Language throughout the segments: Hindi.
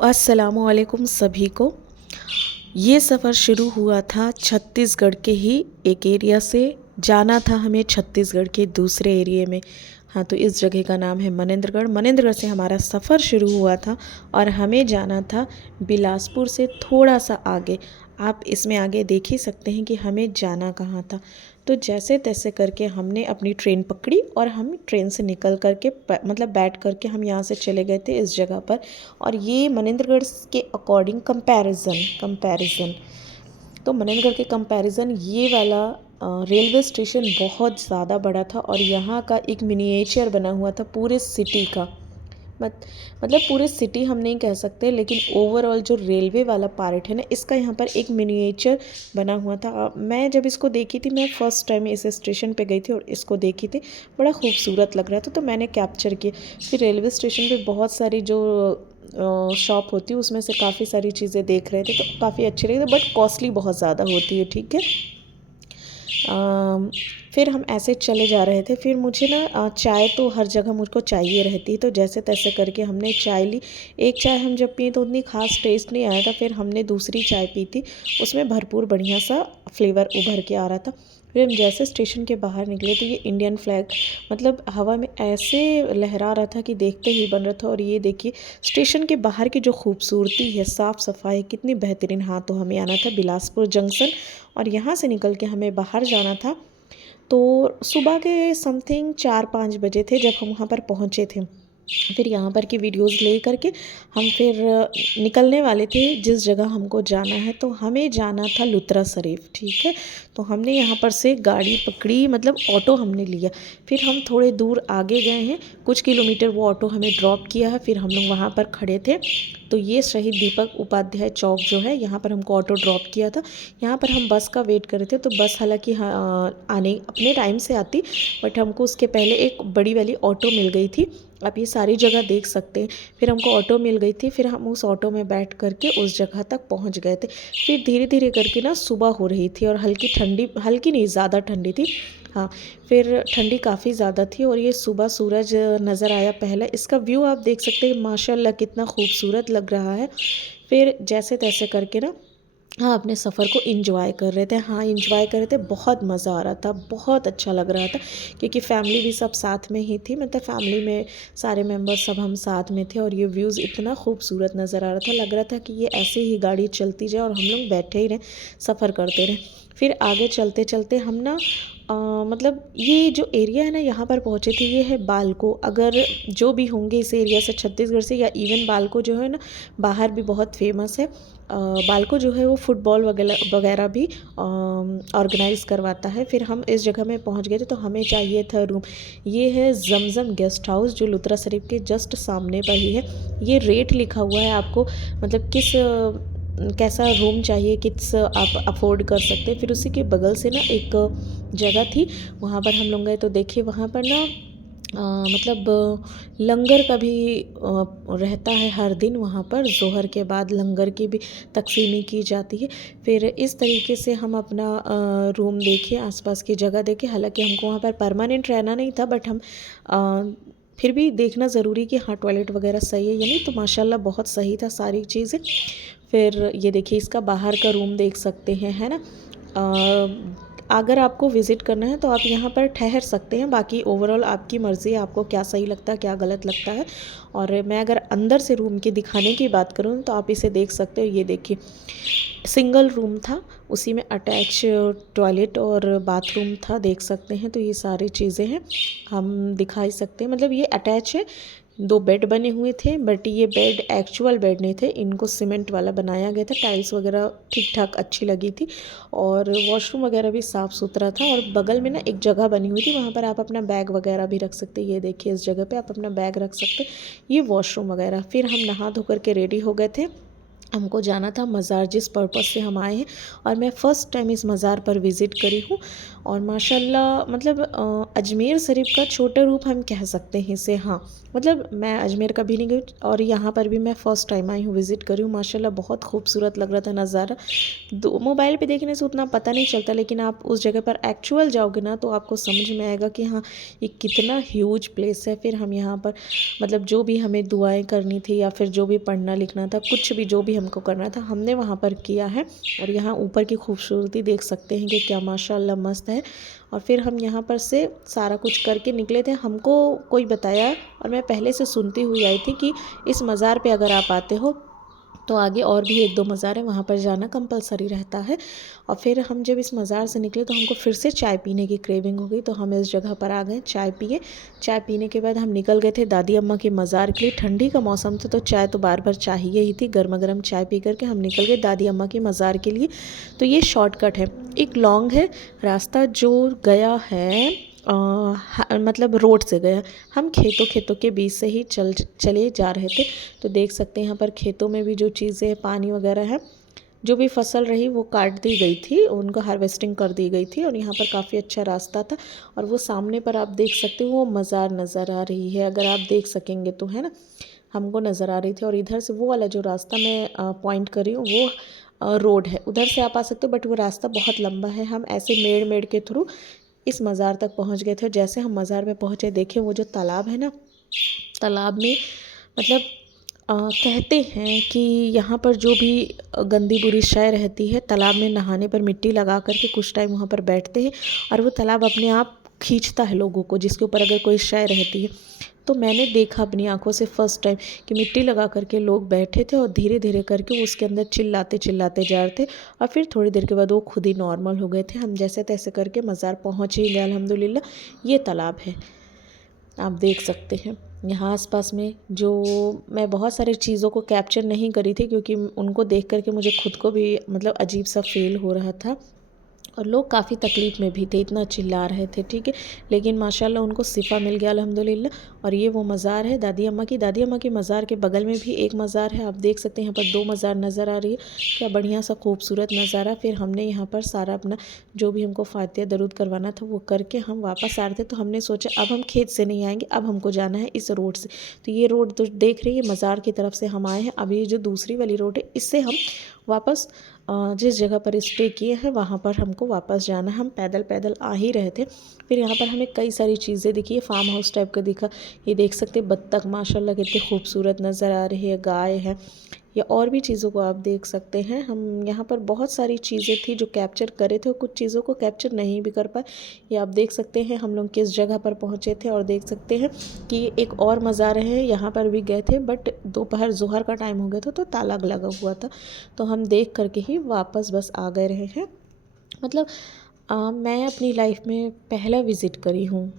अस्सलामुअलैकुम सभी को। ये सफ़र शुरू हुआ था छत्तीसगढ़ के ही एक एरिया से। जाना था हमें छत्तीसगढ़ के दूसरे एरिया में। हाँ, तो इस जगह का नाम है मनेंद्रगढ़। मनेंद्रगढ़ से हमारा सफ़र शुरू हुआ था और हमें जाना था बिलासपुर से थोड़ा सा आगे। आप इसमें आगे देख ही सकते हैं कि हमें जाना कहाँ था। तो जैसे तैसे करके हमने अपनी ट्रेन पकड़ी और हम ट्रेन से निकल करके मतलब बैठ करके हम यहाँ से चले गए थे इस जगह पर। और ये मनेंद्रगढ़ के अकॉर्डिंग कंपैरिजन तो मनेंद्रगढ़ के कंपैरिजन ये वाला रेलवे स्टेशन बहुत ज़्यादा बड़ा था और यहाँ का एक मिनिएचर बना हुआ था पूरे सिटी का। मतलब पूरे सिटी हम नहीं कह सकते, लेकिन ओवरऑल जो रेलवे वाला पार्ट है ना, इसका यहाँ पर एक मिनिएचर बना हुआ था। मैं जब इसको देखी थी, मैं फ़र्स्ट टाइम इस स्टेशन पे गई थी और इसको देखी थी, बड़ा खूबसूरत लग रहा था तो मैंने कैप्चर किया। फिर रेलवे स्टेशन पे बहुत सारी जो शॉप होती है उसमें से काफ़ी सारी चीज़ें देख रहे थे तो काफ़ी अच्छी लगी थी, बट कॉस्टली बहुत ज़्यादा होती है। ठीक है। फिर हम ऐसे चले जा रहे थे। फिर मुझे ना चाय तो हर जगह मुझको चाहिए रहती है, तो जैसे तैसे करके हमने चाय ली। एक चाय हम जब पिए तो उतनी ख़ास टेस्ट नहीं आया था। फिर हमने दूसरी चाय पी थी, उसमें भरपूर बढ़िया सा फ्लेवर उभर के आ रहा था। फिर हम जैसे स्टेशन के बाहर निकले तो ये इंडियन फ्लैग मतलब हवा में ऐसे लहरा रहा था कि देखते ही बन रहा था। और ये देखिए स्टेशन के बाहर की जो खूबसूरती है, साफ़ सफाई कितनी बेहतरीन। हाँ, तो हमें आना था बिलासपुर जंक्शन और यहाँ से निकल के हमें बाहर जाना था। तो सुबह के समथिंग 4-5 बजे थे जब हम वहाँ पर पहुँचे थे। फिर यहाँ पर की वीडियोस ले करके हम फिर निकलने वाले थे जिस जगह हमको जाना है। तो हमें जाना था लुत्रा शरीफ। ठीक है। तो हमने यहाँ पर से गाड़ी पकड़ी, मतलब ऑटो हमने लिया। फिर हम थोड़े दूर आगे गए हैं, कुछ किलोमीटर वो ऑटो हमें ड्रॉप किया है। फिर हम लोग वहाँ पर खड़े थे। तो ये शहीद दीपक उपाध्याय चौक जो है, यहाँ पर हमको ऑटो ड्रॉप किया था। यहाँ पर हम बस का वेट कर रहे थे। तो बस हालांकि आने अपने टाइम से आती, बट हमको उसके पहले एक बड़ी वाली ऑटो मिल गई थी। आप ये सारी जगह देख सकते हैं। फिर हमको ऑटो मिल गई थी। फिर हम उस ऑटो में बैठ करके उस जगह तक पहुंच गए थे। फिर धीरे धीरे करके ना सुबह हो रही थी और हल्की ठंडी, हल्की नहीं ज़्यादा ठंडी थी। हाँ, फिर ठंडी काफ़ी ज़्यादा थी और ये सुबह सूरज नज़र आया पहले। इसका व्यू आप देख सकते हैं, माशाल्लाह कितना खूबसूरत लग रहा है। फिर जैसे तैसे करके ना हाँ, अपने सफ़र को एंजॉय कर रहे थे। हाँ, एंजॉय कर रहे थे, बहुत मज़ा आ रहा था, बहुत अच्छा लग रहा था क्योंकि फैमिली भी सब साथ में ही थी। मतलब फैमिली में सारे मेंबर्स सब हम साथ में थे और ये व्यूज़ इतना खूबसूरत नज़र आ रहा था। लग रहा था कि ये ऐसे ही गाड़ी चलती जाए और हम लोग बैठे ही रहें, सफ़र करते रहें। फिर आगे चलते चलते हम ना मतलब ये जो एरिया है ना, यहाँ पर पहुँचे थे, ये है बालको। अगर जो भी होंगे इस एरिया से, छत्तीसगढ़ से, या इवन बालको जो है ना बाहर भी बहुत फेमस है। बालको जो है वो फुटबॉल वगैरह वगैरह भी ऑर्गेनाइज़ करवाता है। फिर हम इस जगह में पहुंच गए थे तो हमें चाहिए था रूम। ये है जमजम गेस्ट हाउस जो लुत्रा शरीफ के जस्ट सामने पर ही है। ये रेट लिखा हुआ है आपको, मतलब किस कैसा रूम चाहिए, किस आप अफोर्ड कर सकते हैं। फिर उसी के बगल से ना एक जगह थी, वहाँ पर हम लोग गए तो देखिए वहाँ पर ना मतलब लंगर का भी रहता है हर दिन। वहाँ पर ज़ोहर के बाद लंगर की भी तकसीमी की जाती है। फिर इस तरीके से हम अपना रूम देखे, आसपास की जगह देखे। हालांकि हमको वहाँ पर परमानेंट रहना नहीं था, बट हम फिर भी देखना ज़रूरी कि हाँ टॉयलेट वगैरह सही है या नहीं। तो माशाल्लाह बहुत सही था सारी चीज़ें। फिर ये देखिए इसका बाहर का रूम देख सकते हैं, है ना। अगर आपको विज़िट करना है तो आप यहाँ पर ठहर सकते हैं, बाकी ओवरऑल आपकी मर्ज़ी है, आपको क्या सही लगता है क्या गलत लगता है। और मैं अगर अंदर से रूम के दिखाने की बात करूँ तो आप इसे देख सकते हो। ये देखिए सिंगल रूम था, उसी में अटैच टॉयलेट और बाथरूम था, देख सकते हैं। तो ये सारी चीज़ें हैं, हम दिखा ही सकते हैं। मतलब ये अटैच है, 2 बेड बने हुए थे, बट ये बेड एक्चुअल बेड नहीं थे, इनको सीमेंट वाला बनाया गया था। टाइल्स वगैरह ठीक ठाक अच्छी लगी थी और वॉशरूम वगैरह भी साफ़ सुथरा था। और बगल में ना एक जगह बनी हुई थी, वहाँ पर आप अपना बैग वगैरह भी रख सकते। ये देखिए इस जगह पे आप अपना बैग रख सकते। ये वॉशरूम वगैरह। फिर हम नहा धो करके रेडी हो गए थे हमको जाना था मज़ार, जिस पर्पज़ से हम आए हैं। और मैं फ़र्स्ट टाइम इस मज़ार पर विज़िट करी हूँ। और माशाल्लाह मतलब अजमेर शरीफ का छोटा रूप हम कह सकते हैं इसे। हाँ, मतलब मैं अजमेर कभी नहीं गई और यहाँ पर भी मैं फ़र्स्ट टाइम आई हूँ, विज़िट करी हूँ। माशाल्लाह बहुत खूबसूरत लग रहा था नज़ारा। दो मोबाइल पे देखने से उतना पता नहीं चलता, लेकिन आप उस जगह पर एक्चुअल जाओगे ना तो आपको समझ में आएगा कि हाँ, ये कितना ह्यूज प्लेस है। फिर हम यहाँ पर मतलब जो भी हमें दुआएं करनी थी या फिर जो भी पढ़ना लिखना था, कुछ भी जो भी हमको करना था, हमने वहाँ पर किया है। और यहाँ ऊपर की खूबसूरती देख सकते हैं कि क्या माशाल्लाह मस्त है। और फिर हम यहाँ पर से सारा कुछ करके निकले थे। हमको कोई बताया और मैं पहले से सुनती हुई आई थी कि इस मज़ार पे अगर आप आते हो तो आगे और भी एक दो मज़ार है, वहाँ पर जाना कंपलसरी रहता है। और फिर हम जब इस मज़ार से निकले तो हमको फिर से चाय पीने की क्रेविंग हो गई, तो हम इस जगह पर आ गए, चाय पिए। चाय पीने के बाद हम निकल गए थे दादी अम्मा के मज़ार के लिए। ठंडी का मौसम था तो चाय तो बार बार चाहिए ही थी। गर्मा गर्म चाय पी करके हम निकल गए दादी अम्मा के मज़ार के लिए। तो ये शॉर्टकट है, एक लॉन्ग है रास्ता जो गया है मतलब रोड से गया। हम खेतों खेतों के बीच से ही चले जा रहे थे। तो देख सकते हैं यहाँ पर खेतों में भी जो चीज़ें पानी वगैरह है, जो भी फसल रही वो काट दी गई थी, उनको हार्वेस्टिंग कर दी गई थी। और यहाँ पर काफ़ी अच्छा रास्ता था। और वो सामने पर आप देख सकते हो वो मज़ार नज़र आ रही है, अगर आप देख सकेंगे तो, है ना, हमको नज़र आ रही थी। और इधर से वो वाला जो रास्ता मैं पॉइंट कर रही हूँ वो रोड है, उधर से आप आ सकते हो, बट वो रास्ता बहुत लंबा है। हम ऐसे मेड़ मेड़ के थ्रू इस मज़ार तक पहुँच गए थे। जैसे हम मज़ार में पहुँचे, देखे वो जो तालाब है ना, तालाब में मतलब कहते हैं कि यहाँ पर जो भी गंदी बुरी शय रहती है, तालाब में नहाने पर मिट्टी लगा करके कुछ टाइम वहाँ पर बैठते हैं और वो तालाब अपने आप खींचता है लोगों को, जिसके ऊपर अगर कोई शय रहती है। तो मैंने देखा अपनी आंखों से फ़र्स्ट टाइम कि मिट्टी लगा करके लोग बैठे थे और धीरे धीरे करके वो उसके अंदर चिल्लाते चिल्लाते जा रहे थे। और फिर थोड़ी देर के बाद वो खुद ही नॉर्मल हो गए थे। हम जैसे तैसे करके मज़ार पहुँच ही गए अल्हम्दुलिल्लाह। ये तालाब है, आप देख सकते हैं। यहाँ आसपास में जो मैं बहुत सारी चीज़ों को कैप्चर नहीं करी थी, क्योंकि उनको देख करके मुझे खुद को भी मतलब अजीब सा फील हो रहा था। और लोग काफ़ी तकलीफ़ में भी थे, इतना चिल्ला रहे थे, ठीक है। लेकिन माशाल्लाह उनको शिफ़ा मिल गया अल्हम्दुलिल्लाह। और ये वो मज़ार है दादी अम्मा की। दादी अम्मा के मज़ार के बगल में भी एक मज़ार है, आप देख सकते हैं। यहाँ पर दो मज़ार नज़र आ रही है, क्या बढ़िया सा खूबसूरत नज़ारा। फिर हमने यहाँ पर सारा अपना जो भी हमको फातिहा दरूद करवाना था वो करके हम वापस आ रहे थे। तो हमने सोचा अब हम खेत से नहीं आएंगे, अब हमको जाना है इस रोड से। तो ये रोड तो देख रही है मज़ार की तरफ से हम आए हैं। अब ये जो दूसरी वाली रोड है, इससे हम वापस जिस जगह पर स्टे किए हैं वहाँ पर हमको वापस जाना है। हम पैदल पैदल आ ही रहे थे। फिर यहाँ पर हमें कई सारी चीज़ें दिखी है, फार्म हाउस टाइप का दिखा। ये देख सकते हैं बत्तख माशाल्लाह कितनी खूबसूरत नज़र आ रही है, गाय है, या और भी चीज़ों को आप देख सकते हैं। हम यहाँ पर बहुत सारी चीज़ें थी जो कैप्चर करे थे और कुछ चीज़ों को कैप्चर नहीं भी कर पाए। ये आप देख सकते हैं हम लोग किस जगह पर पहुँचे थे। और देख सकते हैं कि एक और मज़ार है, यहाँ पर भी गए थे, बट दोपहर ज़ोहर का टाइम हो गया था तो ताला लगा हुआ था। तो हम देख करके ही वापस बस आ गए रहे हैं। मतलब मैं अपनी लाइफ में पहला विज़िट करी हूँ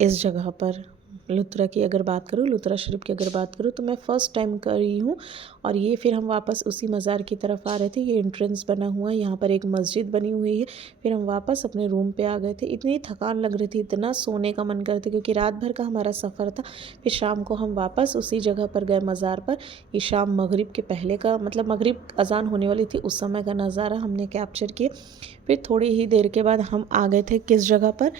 इस जगह पर। लुत्रा की अगर बात करूँ, लुत्रा शरीफ की अगर बात करूँ, तो मैं फ़र्स्ट टाइम करी हूँ। और ये फिर हम वापस उसी मज़ार की तरफ आ रहे थे। ये एंट्रेंस बना हुआ है, यहाँ पर एक मस्जिद बनी हुई है। फिर हम वापस अपने रूम पे आ गए थे। इतनी थकान लग रही थी, इतना सोने का मन कर रहा था, क्योंकि रात भर का हमारा सफ़र था। फिर शाम को हम वापस उसी जगह पर गए मज़ार पर। ये शाम मगरिब के पहले का, मतलब मगरिब अज़ान होने वाली थी उस समय का नज़ारा हमने कैप्चर किया। फिर थोड़ी ही देर के बाद हम आ गए थे किस जगह पर,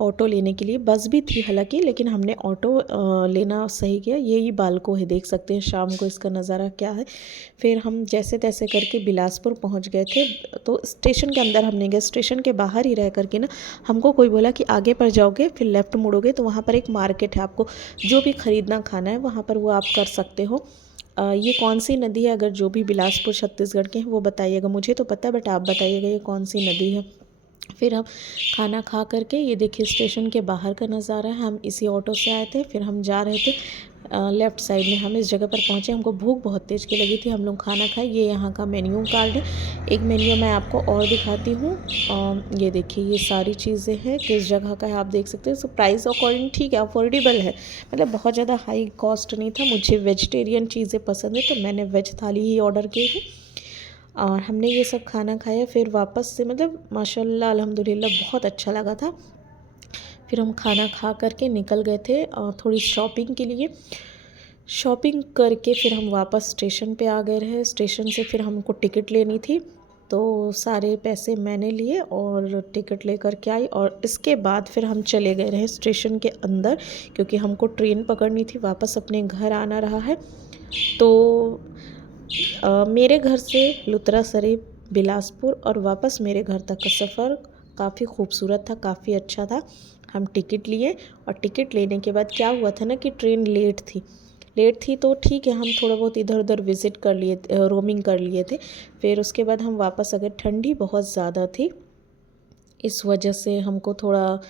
ऑटो लेने के लिए। बस भी थी हालांकि, लेकिन हमने ऑटो लेना सही किया। यही बालको है, देख सकते हैं शाम को इसका नज़ारा क्या है। फिर हम जैसे तैसे करके बिलासपुर पहुंच गए थे। तो स्टेशन के अंदर हम नहीं गए, स्टेशन के बाहर ही रह करके ना हमको कोई बोला कि आगे पर जाओगे फिर लेफ़्ट मुड़ोगे तो वहाँ पर एक मार्केट है, आपको जो भी ख़रीदना खाना है वहाँ पर वो आप कर सकते हो। ये कौन सी नदी है, अगर जो भी बिलासपुर छत्तीसगढ़ के हैं वो बताइएगा। मुझे तो पता है, बट आप बताइएगा ये कौन सी नदी है। फिर हम खाना खा करके, ये देखिए स्टेशन के बाहर का नज़ारा है। हम इसी ऑटो से आए थे, फिर हम जा रहे थे लेफ़्ट साइड में। हम इस जगह पर पहुँचे, हमको भूख बहुत तेज़ की लगी थी। हम लोग खाना खाए। ये यहाँ का मेन्यू कार्ड है। एक मेन्यू मैं आपको और दिखाती हूँ। ये देखिए ये सारी चीज़ें हैं, किस जगह का है आप देख सकते हैं। सो प्राइस अकॉर्डिंग ठीक है, अफोर्डेबल है, मतलब बहुत ज़्यादा हाई कॉस्ट नहीं था। मुझे वेजिटेरियन चीज़ें पसंद है तो मैंने वेज थाली ही ऑर्डर की थी। और हमने ये सब खाना खाया। फिर वापस से मतलब माशाल्लाह अल्हम्दुलिल्लाह बहुत अच्छा लगा था। फिर हम खाना खा करके निकल गए थे थोड़ी शॉपिंग के लिए। शॉपिंग करके फिर हम वापस स्टेशन पे आ गए रहे। स्टेशन से फिर हमको टिकट लेनी थी, तो सारे पैसे मैंने लिए और टिकट लेकर के आई। और इसके बाद फिर हम चले गए रहे स्टेशन के अंदर, क्योंकि हमको ट्रेन पकड़नी थी, वापस अपने घर आना रहा है। तो मेरे घर से लुत्रा बिलासपुर और वापस मेरे घर तक का सफ़र काफ़ी खूबसूरत था, काफ़ी अच्छा था। हम टिकट लिए और टिकट लेने के बाद क्या हुआ था ना कि ट्रेन लेट थी तो ठीक है, हम थोड़ा बहुत इधर उधर विज़िट कर लिए, रोमिंग कर लिए थे। फिर उसके बाद हम वापस आ गए। ठंडी बहुत ज़्यादा थी, इस वजह से हमको थोड़ा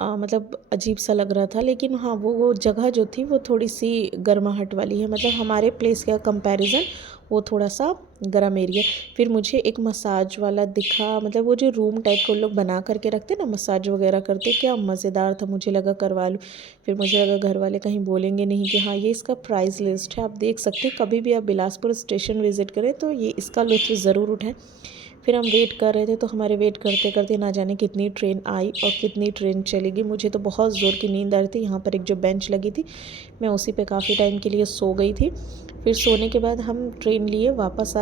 मतलब अजीब सा लग रहा था। लेकिन हाँ, वो जगह जो थी वो थोड़ी सी गर्माहट वाली है, मतलब हमारे प्लेस का कंपैरिजन वो थोड़ा सा गर्म एरिया। फिर मुझे एक मसाज वाला दिखा, मतलब वो जो रूम टाइप को लोग बना करके रखते ना, मसाज वगैरह करते, क्या मज़ेदार था। मुझे लगा करवा लूँ। फिर मुझे लगा घर वाले कहीं बोलेंगे नहीं कि हाँ ये इसका प्राइस लिस्ट है, आप देख सकते हैं। कभी भी आप बिलासपुर स्टेशन विज़िट करें तो ये इसका लुत्फ़ ज़रूर उठाएं। फिर हम वेट कर रहे थे, तो हमारे वेट करते करते ना जाने कितनी ट्रेन आई और कितनी ट्रेन चलेगी। मुझे तो बहुत ज़ोर की नींद आ रही थी। यहाँ पर एक जो बेंच लगी थी, मैं उसी पे काफ़ी टाइम के लिए सो गई थी। फिर सोने के बाद हम ट्रेन लिए वापस आ